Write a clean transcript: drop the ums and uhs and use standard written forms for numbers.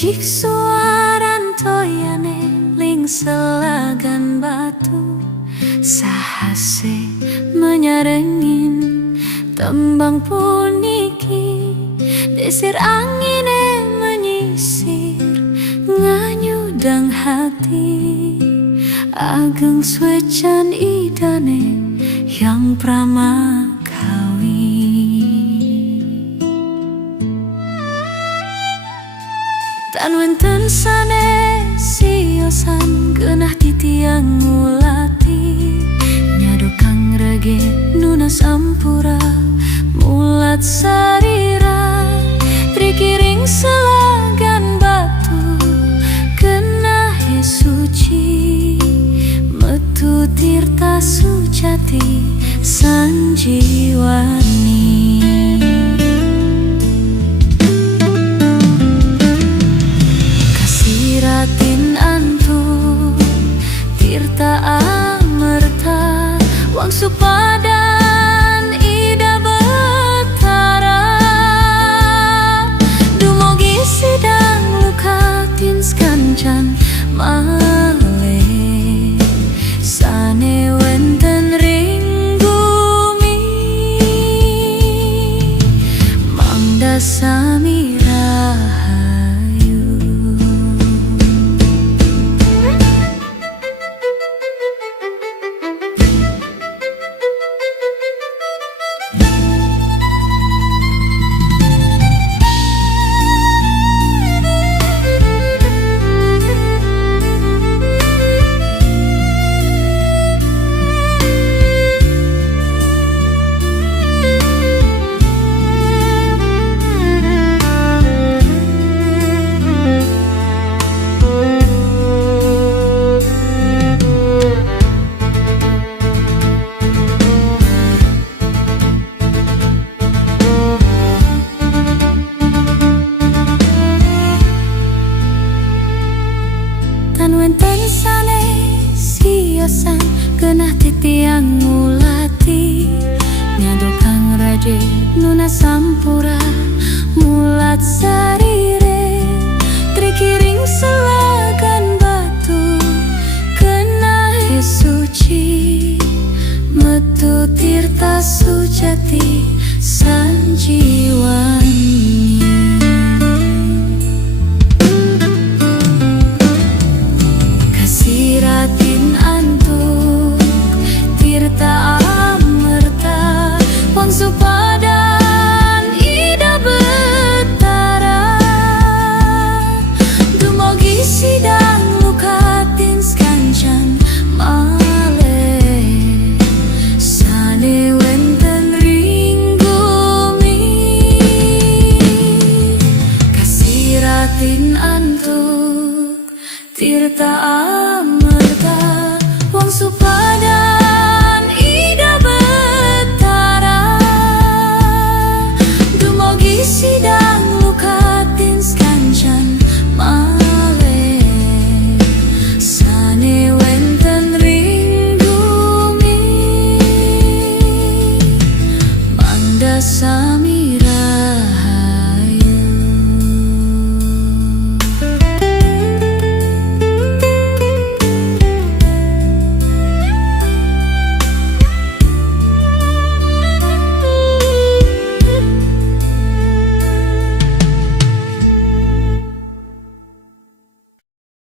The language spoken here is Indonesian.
Jik suaran toyane ling selagan batu, sahase menyarengin tembang puniki. Desir angine menyisir nganyudang hati, ageng swecan idane yang pramakawi. Tan wenten sanesiosan genah titiang ngulati, nyado kang rege nuna sampura mulat sarira. Trikiring selagan batu kenahe suci, metu tirta sujati sanjiwani. Kasiratin antuk tirta amerta, wang supadan ida betara. Dumogi sidang lukatin skancan male, sane wenten ring bumi mangda sami rahayu. Tan wenten sanesiosan genah titiang ngulati, nyado kang raje nuna sampura mulat sarire. Trikiring selagan batu kenahe suci, metu tirta sujati sanjiwani. Kasiratin antuk tirta amerta, wang supadan ida betara. Dumogi sidang lukatin skancan male, sane wenten ring bumi. Kasiratin antuk tirta amerta, wang supadan ida betara. Dumogi sidang lukatin skancan male, sane wenten ring bumi mangda sami